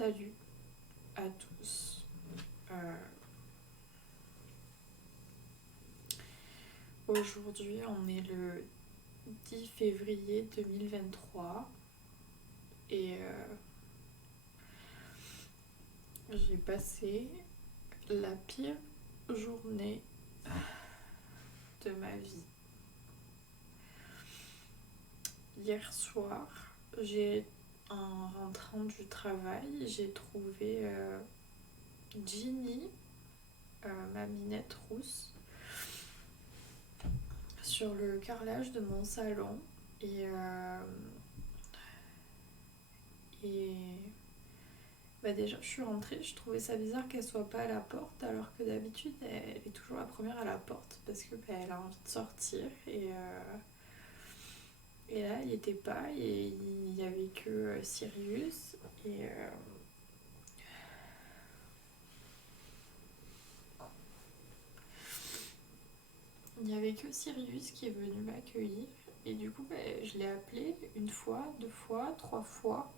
Salut à tous. Aujourd'hui, on est le 10 février 2023 et j'ai passé la pire journée de ma vie. Hier soir, en rentrant du travail, j'ai trouvé Ginny, ma minette rousse, sur le carrelage de mon salon et déjà je suis rentrée, je trouvais ça bizarre qu'elle soit pas à la porte alors que d'habitude elle est toujours la première à la porte parce que elle a envie de sortir et là il était pas et il y avait que Sirius et il y avait que Sirius qui est venu m'accueillir et du coup je l'ai appelé une fois, deux fois, trois fois.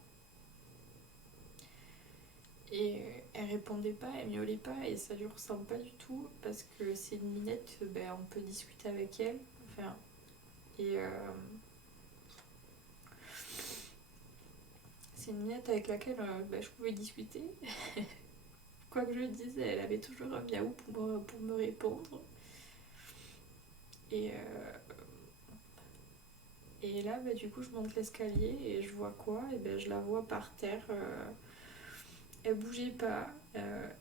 Et elle répondait pas, elle miaulait pas et ça lui ressemble pas du tout parce que c'est une minette, on peut discuter avec elle. Enfin, et c'est une minette avec laquelle je pouvais discuter. Quoi que je disais, elle avait toujours un miaou pour me répondre. Et, et là, du coup, je monte l'escalier et je vois quoi? Et je la vois par terre. Elle bougeait pas,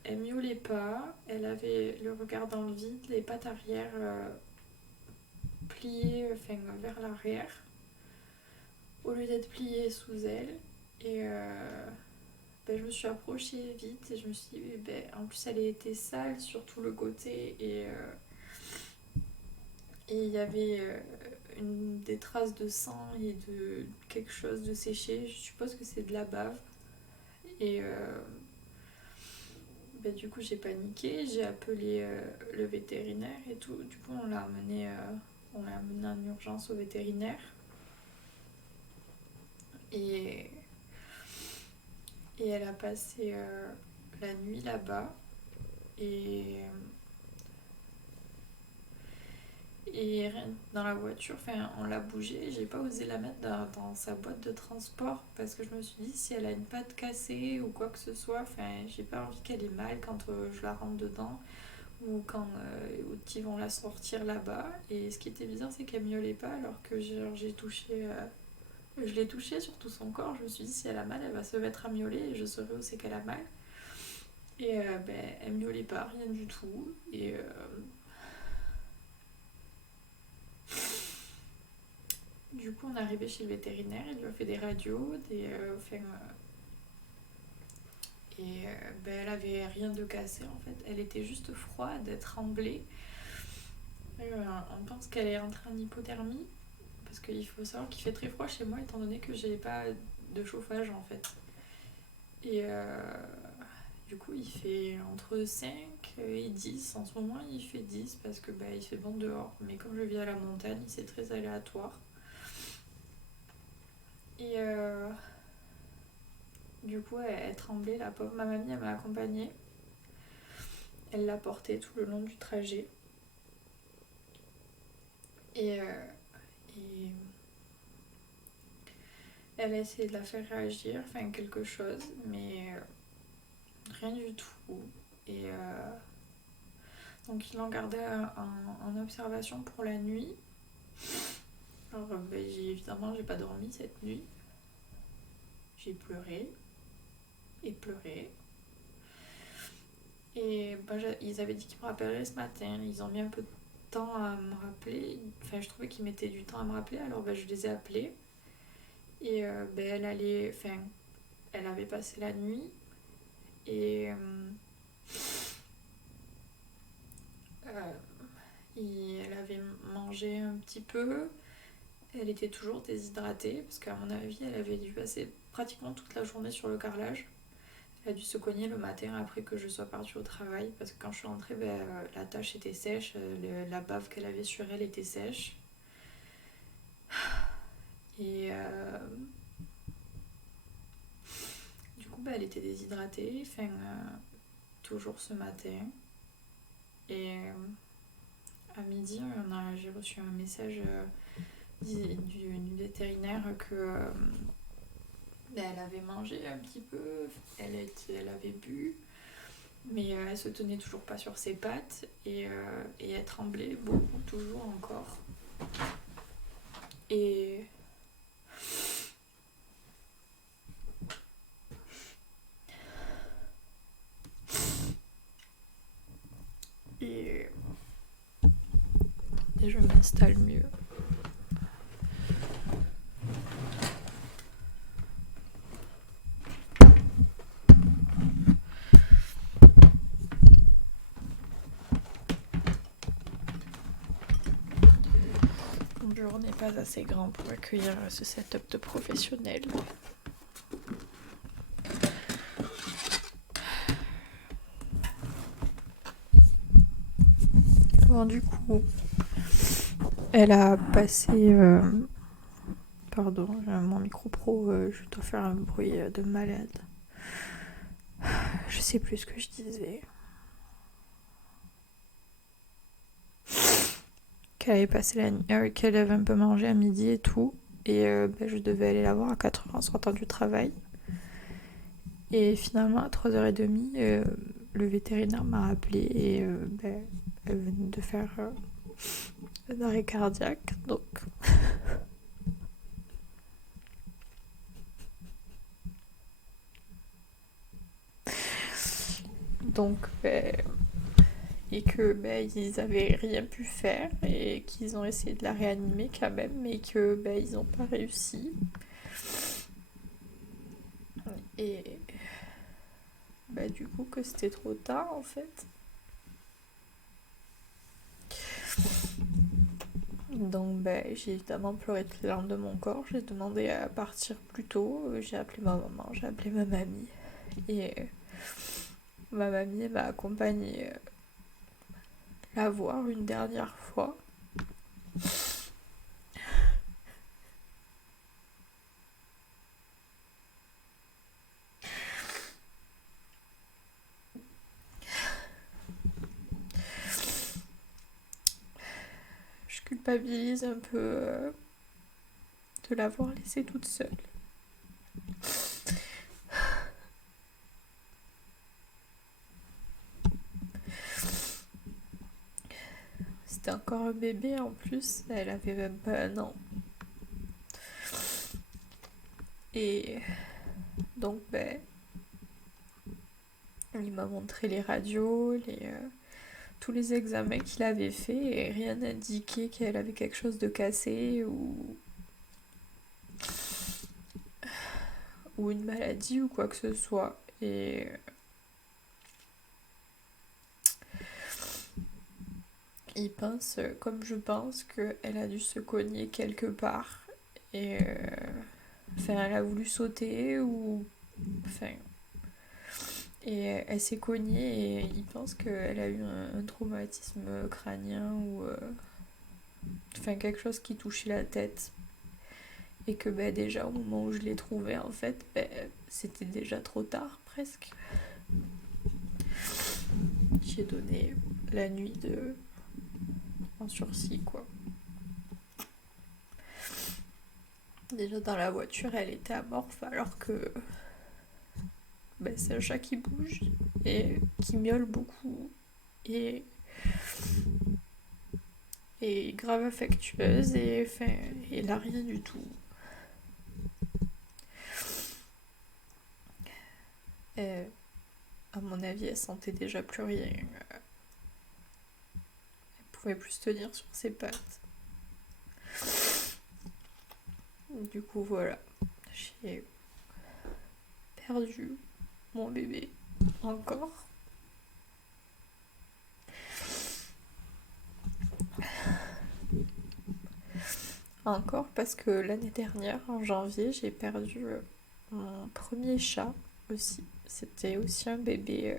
elle miaulait pas, elle avait le regard dans le vide, les pattes arrière pliées vers l'arrière, au lieu d'être pliée sous elle. Et je me suis approchée vite et je me suis dit, en plus elle était sale sur tout le côté et il y avait des traces de sang et de quelque chose de séché. Je suppose que c'est de la bave. Et du coup j'ai paniqué, j'ai appelé le vétérinaire et tout. Du coup on l'a amené en urgence au vétérinaire. Et elle a passé la nuit là-bas. Et dans la voiture, on l'a bougée. J'ai pas osé la mettre dans sa boîte de transport parce que je me suis dit si elle a une patte cassée ou quoi que ce soit, j'ai pas envie qu'elle ait mal quand je la rentre dedans ou quand ils vont la sortir là-bas. Et ce qui était bizarre, c'est qu'elle miaulait pas alors que j'ai touché. Je l'ai touchée sur tout son corps. Je me suis dit si elle a mal, elle va se mettre à miauler et je saurai où c'est qu'elle a mal. Et elle miaulait pas, rien du tout. Et du coup, on est arrivé chez le vétérinaire, il lui a fait des radios, elle avait rien de cassé en fait. Elle était juste froide, elle tremblait. On pense qu'elle est entrée en hypothermie parce qu'il faut savoir qu'il fait très froid chez moi étant donné que j'ai pas de chauffage en fait. Et du coup, il fait entre 5 et 10. En ce moment, il fait 10 parce que il fait bon dehors. Mais comme je vis à la montagne, c'est très aléatoire. Et du coup, elle tremblait, la pauvre. Ma mamie, elle m'a accompagnée. Elle l'a portée tout le long du trajet. Et elle a essayé de la faire réagir, quelque chose, mais rien du tout. Et donc, ils l'ont gardée en observation pour la nuit. Alors, évidemment, j'ai pas dormi cette nuit. J'ai pleuré et pleuré. Et ils avaient dit qu'ils me rappelleraient ce matin. Ils ont mis un peu de temps à me rappeler. Je trouvais qu'ils mettaient du temps à me rappeler, alors je les ai appelés. Et elle avait passé la nuit. Et elle avait mangé un petit peu. Elle était toujours déshydratée, parce qu'à mon avis, elle avait dû passer pratiquement toute la journée sur le carrelage. Elle a dû se cogner le matin après que je sois partie au travail, parce que quand je suis rentrée, la tache était sèche, la bave qu'elle avait sur elle était sèche. Et du coup, elle été déshydratée, toujours ce matin. Et à midi, j'ai reçu un message du vétérinaire que elle avait mangé un petit peu, elle avait bu, mais elle se tenait toujours pas sur ses pattes et elle tremblait beaucoup, toujours encore. Et je m'installe mieux. Mon bureau n'est pas assez grand pour accueillir ce setup de professionnel. Bon, du coup, elle a passé... Pardon, mon micro pro, je dois faire un bruit de malade. Je sais plus ce que je disais. Qu'elle avait passé la nuit, qu'elle avait un peu mangé à midi et tout. Et je devais aller la voir à 4h en sortant du travail. Et finalement, à 3h30, le vétérinaire m'a appelé et elle venait de faire un arrêt cardiaque. Donc, et que ils avaient rien pu faire et qu'ils ont essayé de la réanimer quand même, mais que ils n'ont pas réussi. Et du coup que c'était trop tard en fait. Donc j'ai évidemment pleuré toutes les larmes de mon corps, j'ai demandé à partir plus tôt, j'ai appelé ma maman, j'ai appelé ma mamie et ma mamie m'a accompagnée la voir une dernière fois. Je culpabilise un peu de l'avoir laissée toute seule. C'était encore un bébé en plus, elle avait même pas 1 an. Et donc il m'a montré les radios, tous les examens qu'il avait fait et rien n'indiquait qu'elle avait quelque chose de cassé ou une maladie ou quoi que ce soit. Et il pense, comme je pense, qu'elle a dû se cogner quelque part. Et elle a voulu sauter ou... et elle s'est cognée et il pense qu'elle a eu un traumatisme crânien ou... quelque chose qui touchait la tête. Et que déjà au moment où je l'ai trouvée, en fait, c'était déjà trop tard presque. J'ai donné la nuit en sursis, quoi. Déjà dans la voiture, elle était amorphe alors que c'est un chat qui bouge et qui miaule beaucoup et grave affectueuse et là rien du tout. À mon avis, elle sentait déjà plus rien. Elle pouvait plus se tenir sur ses pattes. Du coup, voilà. J'ai perdu mon bébé. Encore. Encore parce que l'année dernière, en janvier, j'ai perdu mon premier chat aussi. C'était aussi un bébé.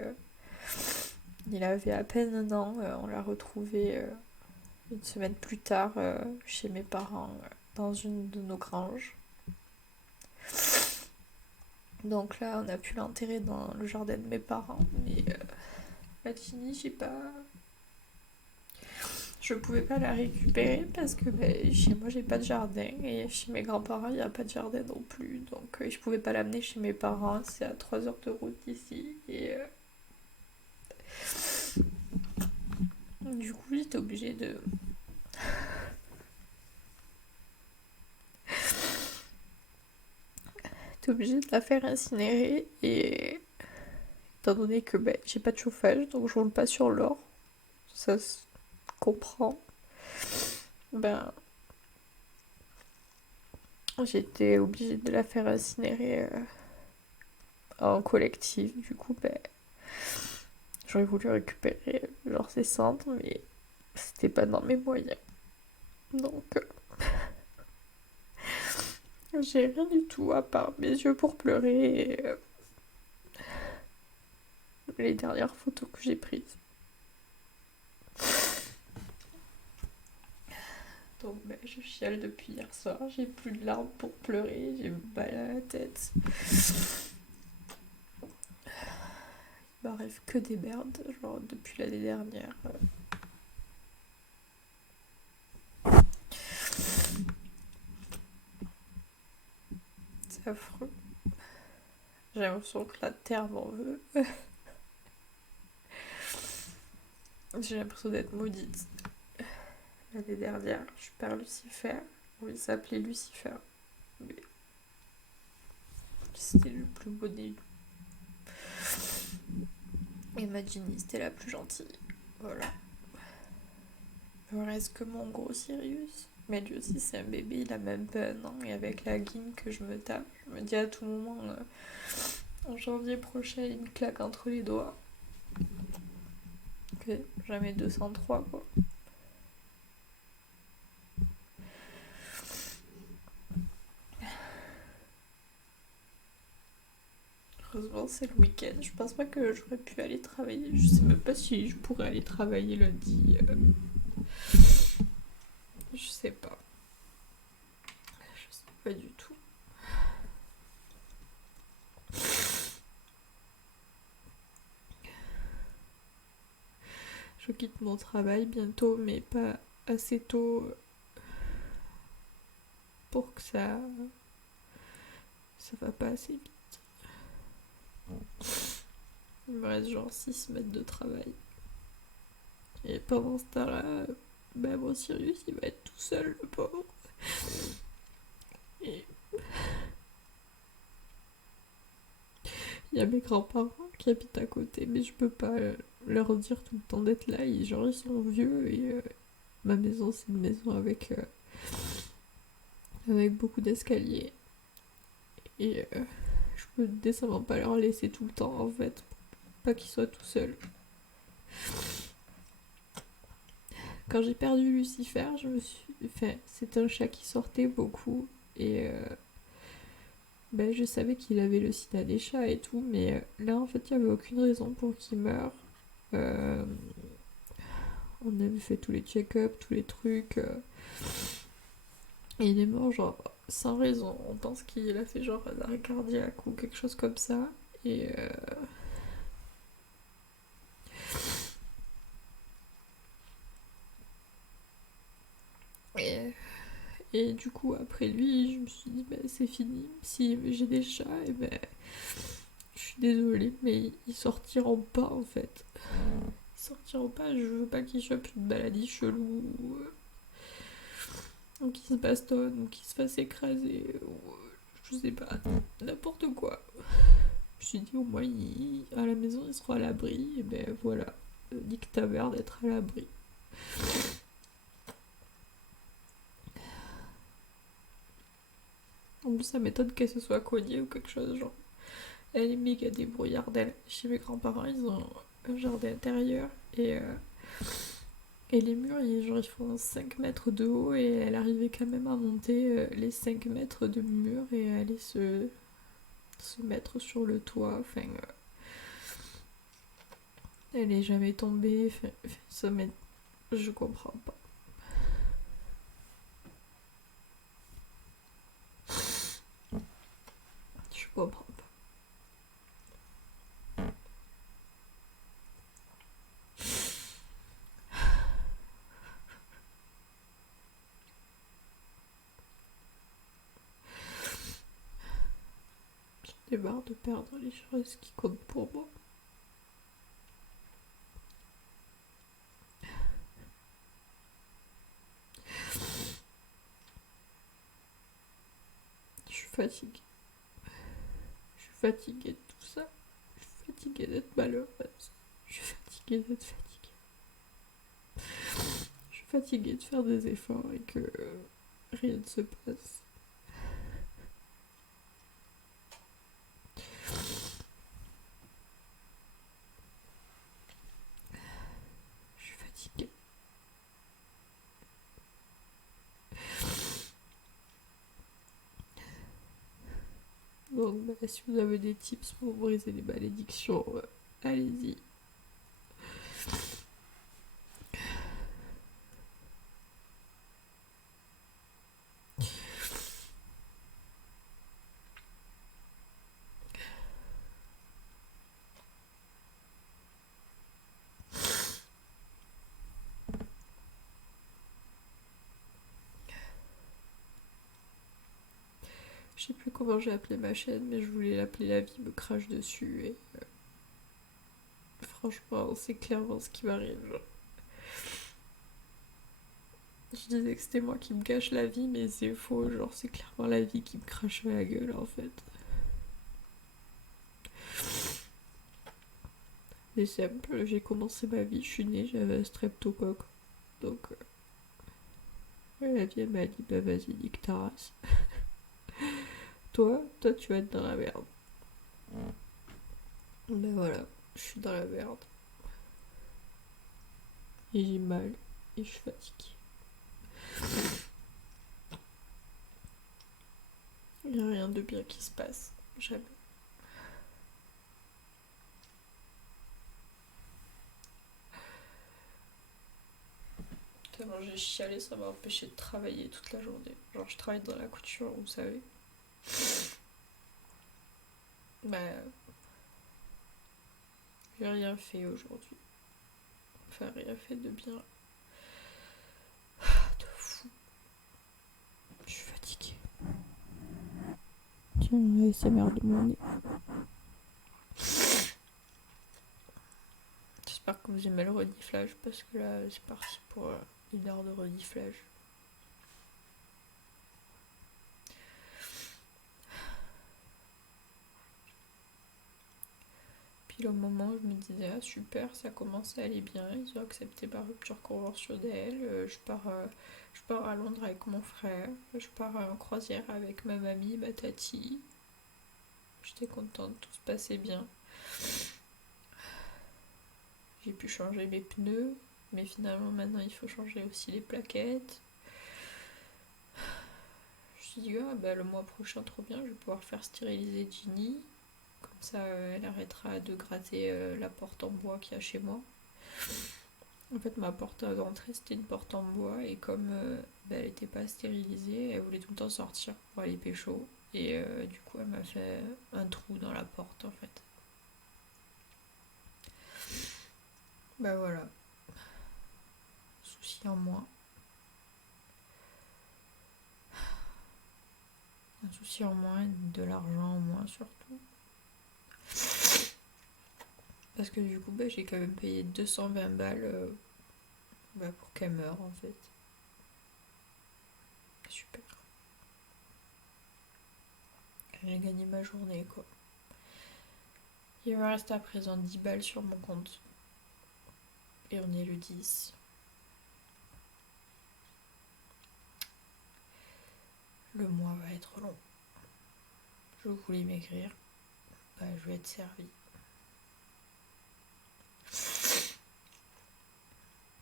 Il avait à peine 1 an. On l'a retrouvé une semaine plus tard chez mes parents dans une de nos granges. Donc là, on a pu l'enterrer dans le jardin de mes parents. Mais la Ginny, je pouvais pas la récupérer parce que chez moi, j'ai pas de jardin. Et chez mes grands-parents, il n'y a pas de jardin non plus. Donc je pouvais pas l'amener chez mes parents. C'est à 3 heures de route d'ici. Et du coup, j'étais obligée de... J'étais obligée de la faire incinérer. Et étant donné que j'ai pas de chauffage, donc je roule pas sur l'or. Ça se comprend. Ben, j'étais obligée de la faire incinérer en collectif. Du coup, j'aurais voulu récupérer genre ses cendres, mais c'était pas dans mes moyens. Donc, j'ai rien du tout à part mes yeux pour pleurer et les dernières photos que j'ai prises. Donc, je chiale depuis hier soir. J'ai plus de larmes pour pleurer. J'ai mal à la tête. Il m'arrive que des merdes, genre depuis l'année dernière. C'est affreux. J'ai l'impression que la terre m'en veut. J'ai l'impression d'être maudite. L'année dernière, je perds Lucifer. Oui, il s'appelait Lucifer. Mais c'était le plus beau des loups. Et ma Ginny, c'était la plus gentille. Voilà. Il me reste que mon gros Sirius. Mais lui aussi, c'est un bébé, il a même pas un an. Et avec la guine que je me tape, je me dis à tout moment, en janvier prochain, il me claque entre les doigts. Que jamais 203, quoi. Heureusement, c'est le week-end. Je pense pas que j'aurais pu aller travailler. Je sais même pas si je pourrais aller travailler lundi. Je sais pas. Je sais pas du tout. Je quitte mon travail bientôt, mais pas assez tôt pour que ça va pas assez vite. Il me reste genre 6 mètres de travail. Et pendant ce temps-là, mon Sirius, il va être tout seul, le pauvre. Et il y a mes grands-parents qui habitent à côté, mais je peux pas leur dire tout le temps d'être là. Ils sont vieux et ma maison, c'est une maison avec beaucoup d'escaliers. Et je peux décemment pas leur laisser tout le temps, en fait, pour pas qu'ils soient tout seuls. Quand j'ai perdu Lucifer, c'est un chat qui sortait beaucoup et je savais qu'il avait le sida des chats et tout, mais là en fait il n'y avait aucune raison pour qu'il meure. On avait fait tous les check-up, tous les trucs. Et il est mort genre sans raison. On pense qu'il a fait genre un arrêt cardiaque ou quelque chose comme ça. Et Et du coup, après lui, je me suis dit, c'est fini. Si j'ai des chats, je suis désolée, mais ils sortiront pas en fait. Ils sortiront pas, je veux pas qu'ils chopent une maladie chelou, ou qu'ils se bastonnent, ou qu'ils se fassent écraser, ou je sais pas, n'importe quoi. Je me suis dit, au moins, à la maison, ils seront à l'abri, et voilà, nique ta mère d'être à l'abri. En plus, ça m'étonne qu'elle se soit cognée ou quelque chose, genre. Elle est méga débrouillarde. Chez mes grands-parents, ils ont un jardin intérieur et les murs, ils font 5 mètres de haut et elle arrivait quand même à monter les 5 mètres de mur et à aller se mettre sur le toit. Enfin, elle est jamais tombée. Ça m'est... Je comprends pas. Je comprends pas. J'ai marre de perdre les choses qui comptent pour moi. Je suis fatiguée. Je suis fatiguée de tout ça. Je suis fatiguée d'être malheureuse. Je suis fatiguée d'être fatiguée. Je suis fatiguée de faire des efforts et que rien ne se passe. Je suis fatiguée. Donc, si vous avez des tips pour briser les malédictions, allez-y. Je sais plus comment j'ai appelé ma chaîne, mais je voulais l'appeler La vie me crache dessus. Et franchement, c'est clairement ce qui m'arrive. Je disais que c'était moi qui me gâche la vie, mais c'est faux. Genre, c'est clairement la vie qui me crache à la gueule, en fait. C'est simple, j'ai commencé ma vie, je suis née, j'avais un streptocoque. Donc, la vie, elle m'a dit, bah vas-y, nique ta race. Toi, tu vas être dans la merde. Ben voilà, je suis dans la merde. Et j'ai mal, et je suis fatiguée. Il n'y a rien de bien qui se passe, jamais. Tellement j'ai chialé, ça m'a empêché de travailler toute la journée. Genre, je travaille dans la couture, vous savez. Bah, j'ai rien fait aujourd'hui. Enfin, rien fait de bien. De fou. Je suis fatiguée. Tiens, la ASMR de mon nez. J'espère que vous aimez le reniflage parce que là, c'est parti pour une heure de reniflage. Puis au moment où je me disais, ah super, ça commence à aller bien, ils ont accepté ma rupture conventionnelle, je pars à Londres avec mon frère, je pars en croisière avec ma mamie, ma tati. J'étais contente, tout se passait bien. J'ai pu changer mes pneus, mais finalement maintenant il faut changer aussi les plaquettes. Je me suis dit, ah, bah, le mois prochain, trop bien, je vais pouvoir faire stériliser Ginny. Comme ça, elle arrêtera de gratter la porte en bois qu'il y a chez moi. En fait, ma porte d'entrée, c'était une porte en bois. Et comme elle n'était pas stérilisée, elle voulait tout le temps sortir pour aller pécho. Et du coup, elle m'a fait un trou dans la porte, en fait. Bah voilà. Souci en moins. Un souci en moins, de l'argent en moins surtout. Parce que du coup, j'ai quand même payé 220 balles pour qu'elle meure, en fait. Super. J'ai gagné ma journée, quoi. Il me reste à présent 10 balles sur mon compte. Et on est le 10. Le mois va être long. Je voulais maigrir. Je vais être servie.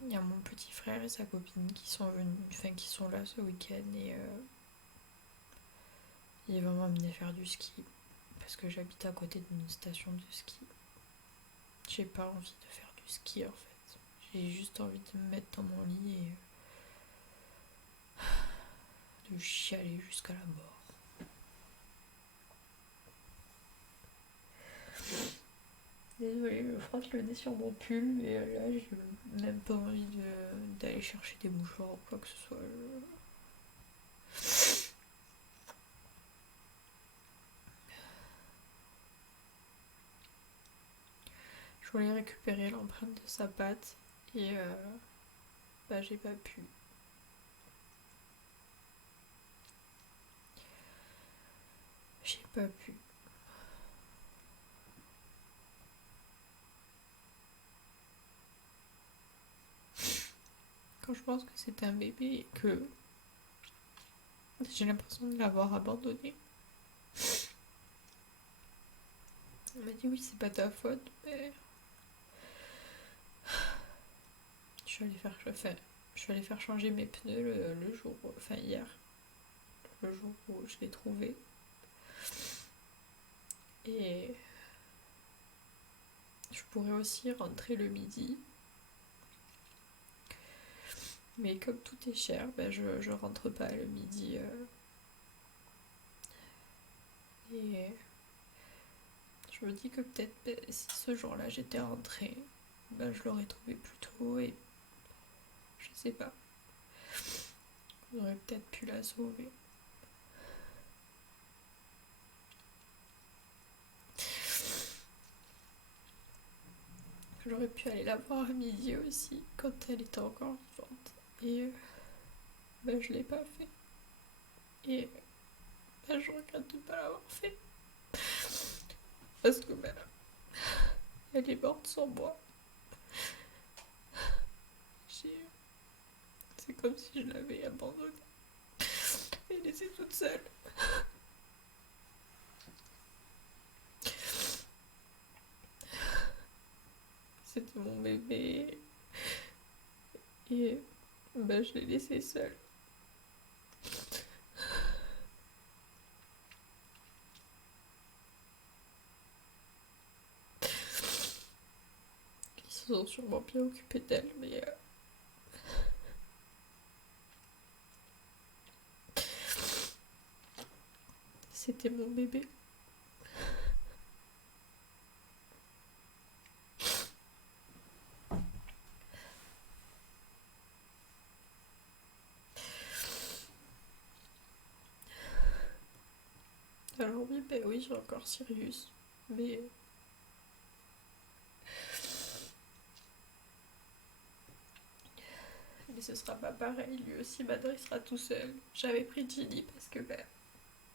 Il y a mon petit frère et sa copine qui sont venus, qui sont là ce week-end et ils vont m'emmener faire du ski parce que j'habite à côté d'une station de ski. J'ai pas envie de faire du ski en fait. J'ai juste envie de me mettre dans mon lit et de chialer jusqu'à la mort. Désolée, je frotte le nez sur mon pull, mais là j'ai même pas envie d'aller chercher des mouchoirs ou quoi que ce soit. Je voulais récupérer l'empreinte de sa patte et j'ai pas pu. J'ai pas pu. Quand je pense que c'était un bébé et que j'ai l'impression de l'avoir abandonné. On m'a dit oui, c'est pas ta faute, mais je suis allée faire changer mes pneus le jour, enfin hier, le jour où je l'ai trouvé. Et je pourrais aussi rentrer le midi. Mais comme tout est cher, je rentre pas le midi. Et je me dis que peut-être si ce jour-là j'étais rentrée, je l'aurais trouvé plus tôt et je sais pas. J'aurais peut-être pu la sauver. J'aurais pu aller la voir à midi aussi, quand elle était encore vivante. Et je l'ai pas fait. Et je regrette de ne pas l'avoir fait. Parce que elle est morte sans moi. C'est comme si je l'avais abandonnée et laissée toute seule. C'était mon bébé. Et je l'ai laissée seule. Ils se sont sûrement bien occupés d'elle, mais c'était mon bébé. Alors oui, j'ai encore Sirius, mais ce sera pas pareil, lui aussi maintenant il sera tout seul. J'avais pris Ginny parce que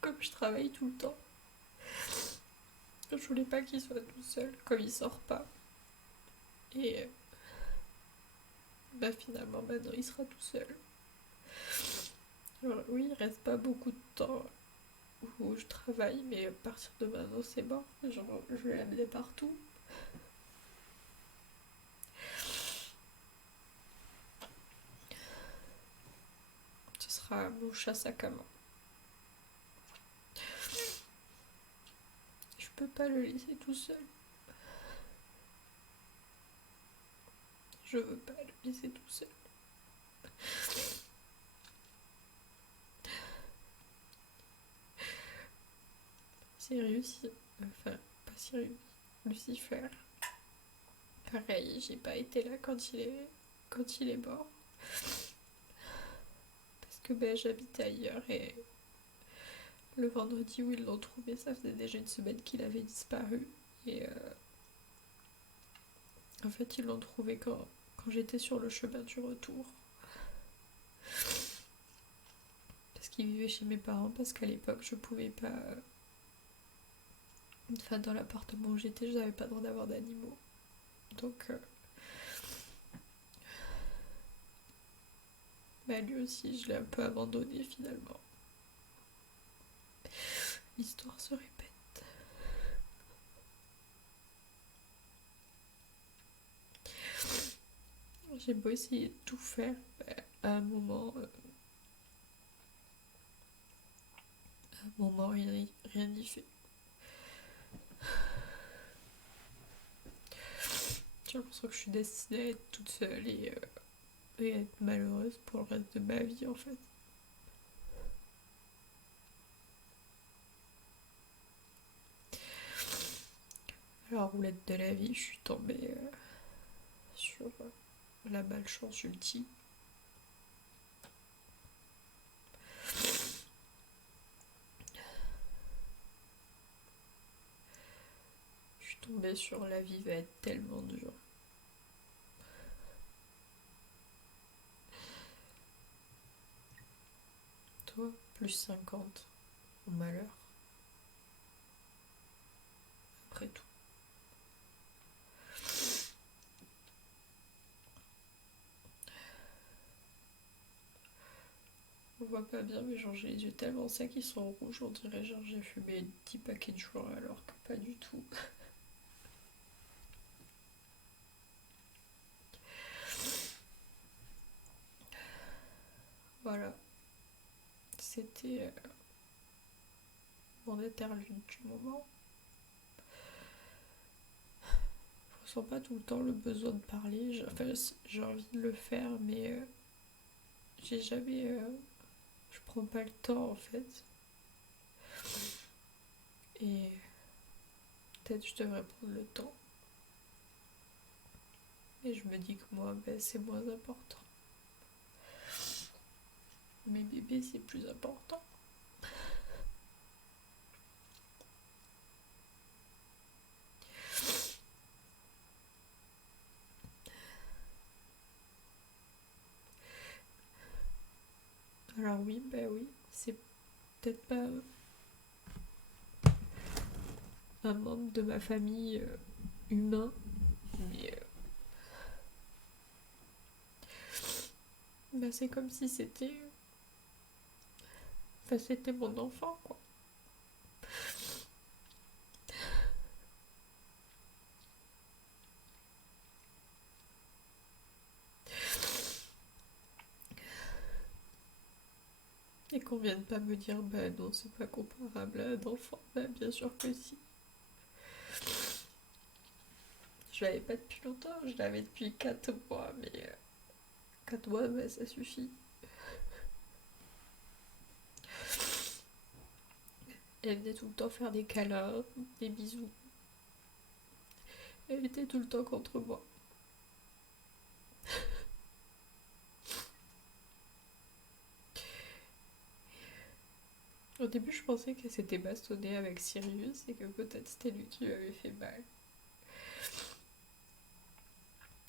comme je travaille tout le temps, je voulais pas qu'il soit tout seul, comme il sort pas. Et finalement maintenant il sera tout seul. Alors oui, il reste pas beaucoup de temps où je travaille, mais à partir de maintenant c'est mort. Je vais l'amener partout. Ce sera mon chat sac à main. Je peux pas le laisser tout seul. Je veux pas le laisser tout seul. Sirius, enfin pas Sirius, Lucifer. Pareil, j'ai pas été là quand il est mort. Parce que j'habitais ailleurs et le vendredi où ils l'ont trouvé, ça faisait déjà une semaine qu'il avait disparu. Et en fait, ils l'ont trouvé quand j'étais sur le chemin du retour. Parce qu'il vivait chez mes parents, parce qu'à l'époque, je pouvais pas. Enfin, dans l'appartement où j'étais, je n'avais pas le droit d'avoir d'animaux. Donc. Lui aussi, je l'ai un peu abandonné finalement. L'histoire se répète. J'ai beau essayer de tout faire, à un moment, rien n'y fait. J'ai l'impression que je suis destinée à être toute seule et à être malheureuse pour le reste de ma vie en fait. Alors, roulette de la vie, je suis tombée sur la malchance ultime. Je suis tombée sur la vie va être tellement dure. Toi, plus 50 au malheur, après tout. On voit pas bien, mais genre j'ai les yeux tellement secs qu'ils sont rouges, on dirait genre j'ai fumé 10 paquets de joints alors que pas du tout. Voilà, c'était mon interlude du moment. Je ressens pas tout le temps le besoin de parler, j'ai envie de le faire, mais j'ai jamais... je prends pas le temps en fait. Et peut-être je devrais prendre le temps. Et je me dis que moi, ben, c'est moins important. Mes bébés, c'est plus important. Alors oui, ben oui, c'est peut-être pas un membre de ma famille humain, mais ben, c'est comme si c'était... Enfin, c'était mon enfant, quoi. Et qu'on vienne pas me dire, bah non, c'est pas comparable à un enfant. Bah bien sûr que si. Je l'avais pas depuis longtemps, je l'avais depuis 4 mois, mais 4 mois, bah ça suffit. Elle venait tout le temps faire des câlins, des bisous. Elle était tout le temps contre moi. Au début, je pensais qu'elle s'était bastonnée avec Sirius et que peut-être c'était lui qui lui avait fait mal.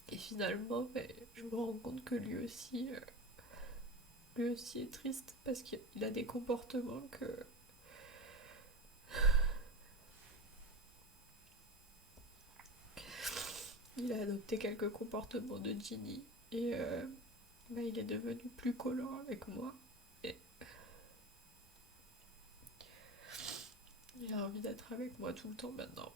Et finalement, bah, je me rends compte que lui aussi est triste parce qu'il a des comportements que... Il a adopté quelques comportements de Ginny et bah, il est devenu plus collant avec moi. Et il a envie d'être avec moi tout le temps maintenant.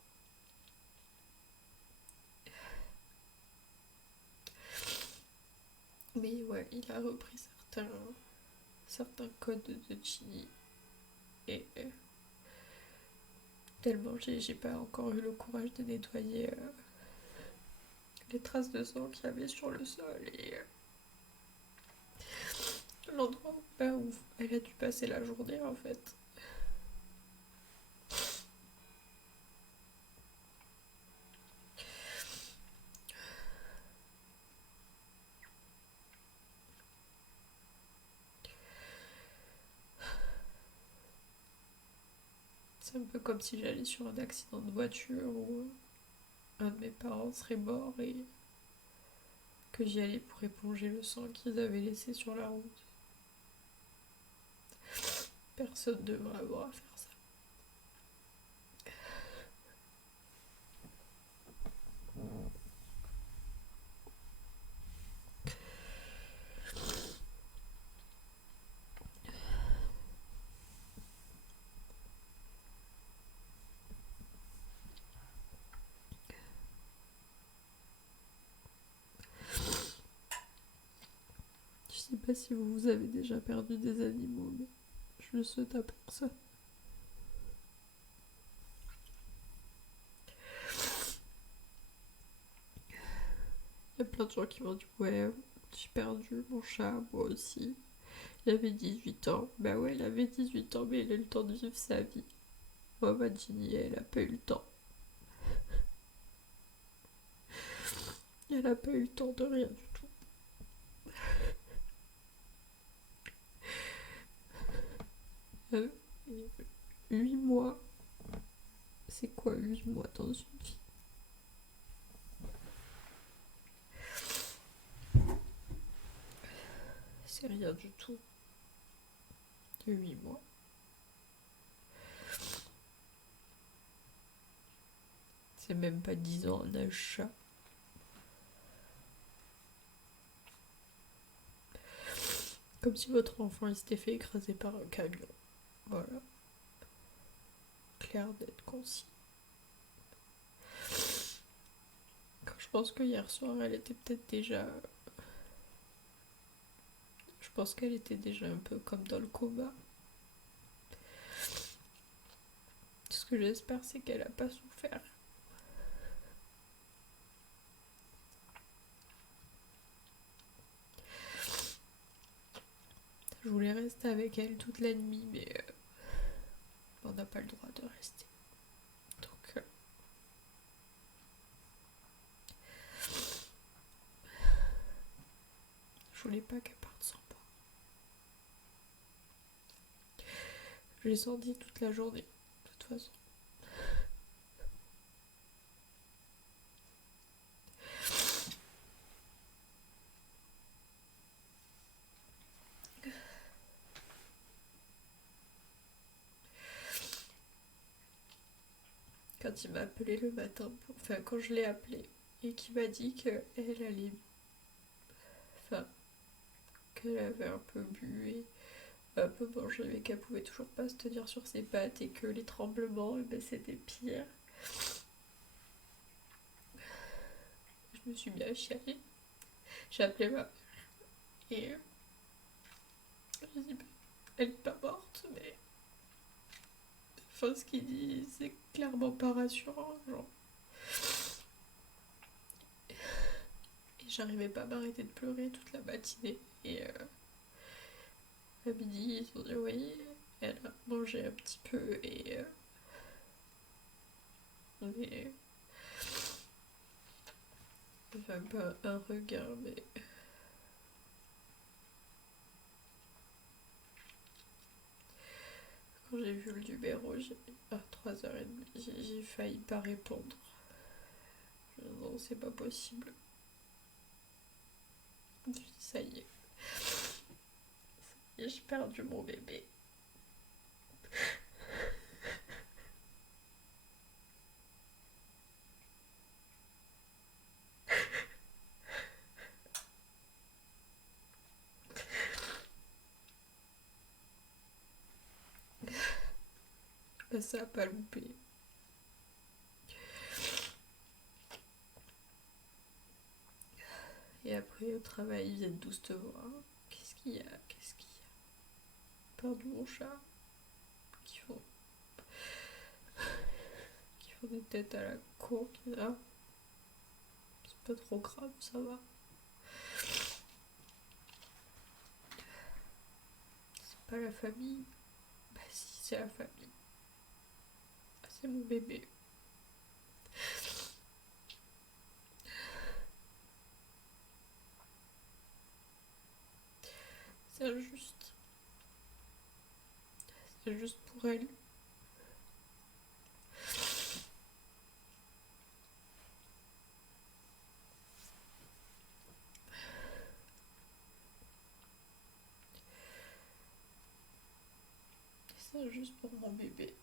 Mais ouais, il a repris certains codes de Ginny. Et tellement j'ai pas encore eu le courage de nettoyer les traces de sang qu'il y avait sur le sol et l'endroit bah, où elle a dû passer la journée en fait. C'est un peu comme si j'allais sur un accident de voiture où un de mes parents serait mort et que j'y allais pour éponger le sang qu'ils avaient laissé sur la route. Personne ne devrait avoir à faire ça. Je sais pas si vous avez déjà perdu des animaux, mais je le souhaite à personne. Il y a plein de gens qui m'ont dit ouais, j'ai perdu mon chat, moi aussi. Il avait 18 ans. Bah ouais, il avait 18 ans, mais il a eu le temps de vivre sa vie. Moi, ma Ginny, elle a pas eu le temps. Elle a pas eu le temps de rien du tout. 8 mois. C'est quoi 8 mois dans une vie? c'est rien du tout. 8 mois. C'est même pas 10 ans un achat. Comme si votre enfant il s'était fait écraser par un camion. Voilà. Clair d'être concis. Je pense que hier soir, elle était peut-être déjà... Je pense qu'elle était déjà un peu comme dans le coma. Ce que j'espère, c'est qu'elle a pas souffert. Je voulais rester avec elle toute la nuit, mais on n'a pas le droit de rester. Donc, je voulais pas qu'elle parte sans moi. Je l'ai senti toute la journée, de toute façon. Quand il m'a appelé le matin, enfin quand je l'ai appelé, et qu'il m'a dit qu'elle allait... Enfin, qu'elle avait un peu bu et un peu mangé, mais qu'elle pouvait toujours pas se tenir sur ses pattes et que les tremblements, c'était pire. Je me suis mis à chialer. J'ai appelé ma mère et je dis elle n'est pas morte, mais enfin ce qu'il dit c'est clairement pas rassurant, genre. Et j'arrivais pas à m'arrêter de pleurer toute la matinée et à midi ils ont dit oui, elle a mangé un petit peu et mais enfin pas un regard mais quand j'ai vu le numéro à 3h30 j'ai failli pas répondre. Non, c'est pas possible. Je dis, ça y est. Et j'ai perdu mon bébé. Ben, ça a pas loupé. Et après, au travail, ils viennent tous te voir. Qu'est-ce qu'il y a? Qu'est-ce qu'il y a? Perdu mon chat. Qui font... qui font des têtes à la con. Ah, c'est pas trop grave, ça va. C'est pas la famille. Bah si, c'est la famille. Ah, c'est mon bébé. C'est injuste. C'est juste pour elle. C'est injuste pour mon bébé.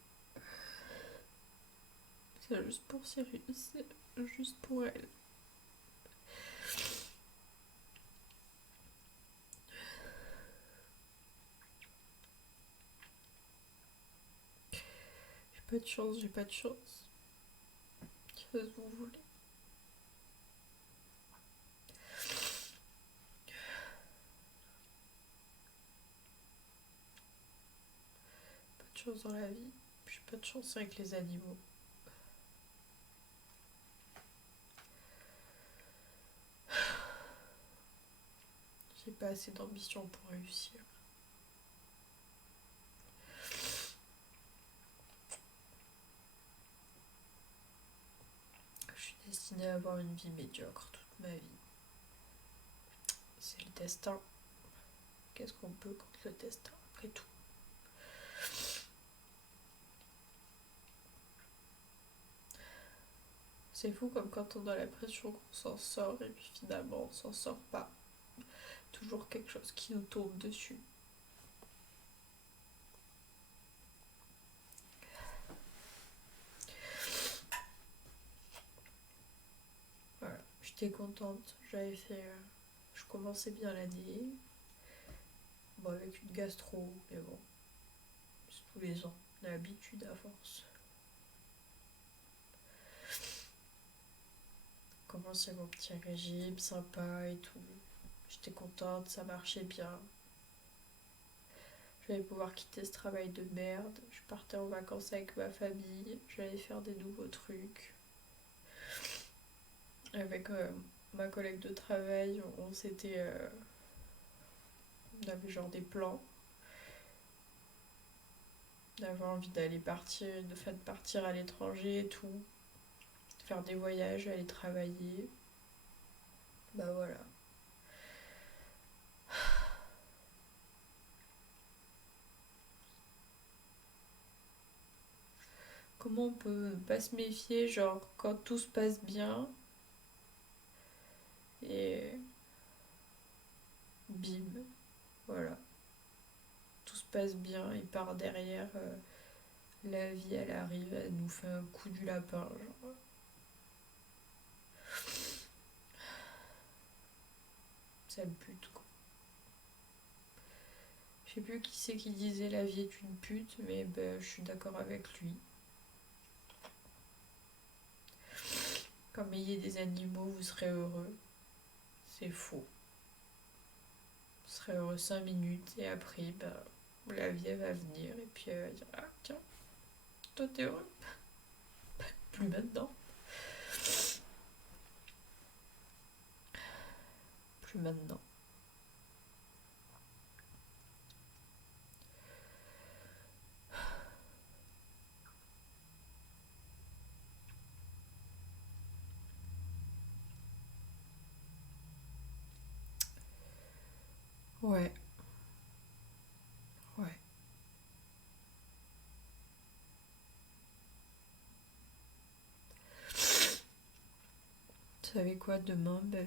C'est injuste pour Cyril. C'est juste pour elle. J'ai pas de chance, j'ai pas de chance. Qu'est-ce que vous voulez? Pas de chance dans la vie. J'ai pas de chance avec les animaux. J'ai pas assez d'ambition pour réussir. Je suis destinée à avoir une vie médiocre toute ma vie. C'est le destin. Qu'est-ce qu'on peut contre le destin, après tout? C'est fou comme quand on a l'impression qu'on s'en sort et puis finalement on s'en sort pas. Toujours quelque chose qui nous tombe dessus. Voilà, j'étais contente. J'avais fait. Je commençais bien l'année. Bon, avec une gastro, mais bon, c'est tous les ans. On a l'habitude à force. Commencer mon petit régime sympa et tout. J'étais contente, ça marchait bien. Je vais pouvoir quitter ce travail de merde. Je partais en vacances avec ma famille. J'allais faire des nouveaux trucs. Avec ma collègue de travail, on s'était. On avait genre des plans. On avait envie d'aller partir, de partir à l'étranger et tout. De faire des voyages, aller travailler. Bah voilà. Comment on peut pas se méfier, genre quand tout se passe bien et bim, voilà, tout se passe bien et par derrière, la vie elle arrive, elle nous fait un coup du lapin, genre. Ça le pute quoi. Je sais plus qui c'est qui disait la vie est une pute, mais ben, je suis d'accord avec lui. Comme ayez des animaux, vous serez heureux. C'est faux. Vous serez heureux 5 minutes et après, ben, la vie elle va venir et puis elle va dire ah tiens, toi t'es heureux. Plus maintenant. Plus maintenant. Ouais, ouais. Vous savez quoi, demain, ben,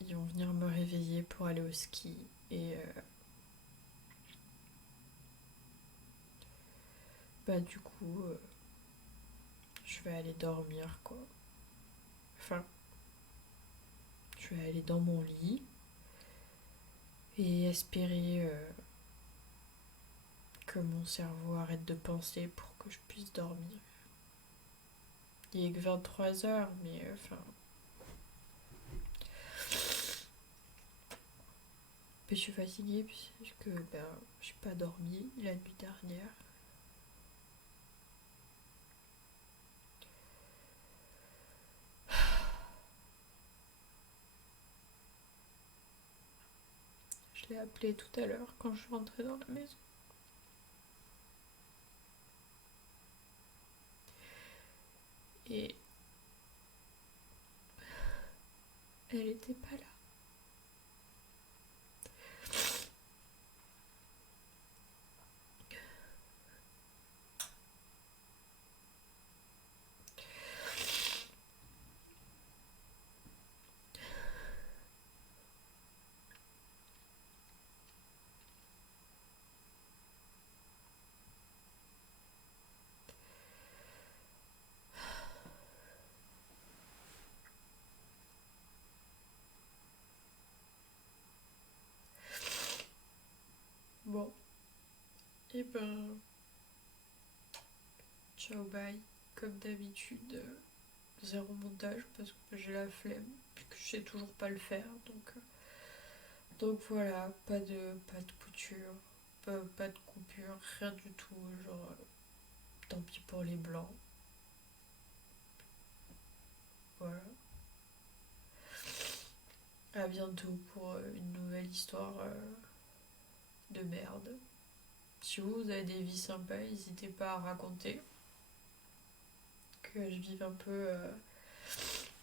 ils vont venir me réveiller pour aller au ski. Et bah du coup, je vais aller dormir quoi. Enfin, je vais aller dans mon lit et espérer que mon cerveau arrête de penser pour que je puisse dormir. Il est que 23 heures, mais enfin. Je suis fatiguée puisque ben, j'ai pas dormi la nuit dernière. Je l'ai appelé tout à l'heure quand je suis rentrée dans la maison. Et elle était pas là. Bon, et ben, ciao bye. Comme d'habitude, zéro montage parce que j'ai la flemme, puis que je sais toujours pas le faire. Donc voilà, pas de couture, pas de coupure, rien du tout. Genre, tant pis pour les blancs. Voilà. À bientôt pour une nouvelle histoire de merde. Si vous avez des vies sympas, n'hésitez pas à raconter. Que je vive un peu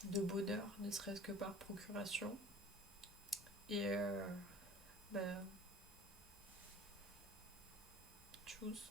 de bonheur, ne serait-ce que par procuration. Et ben, tchuss.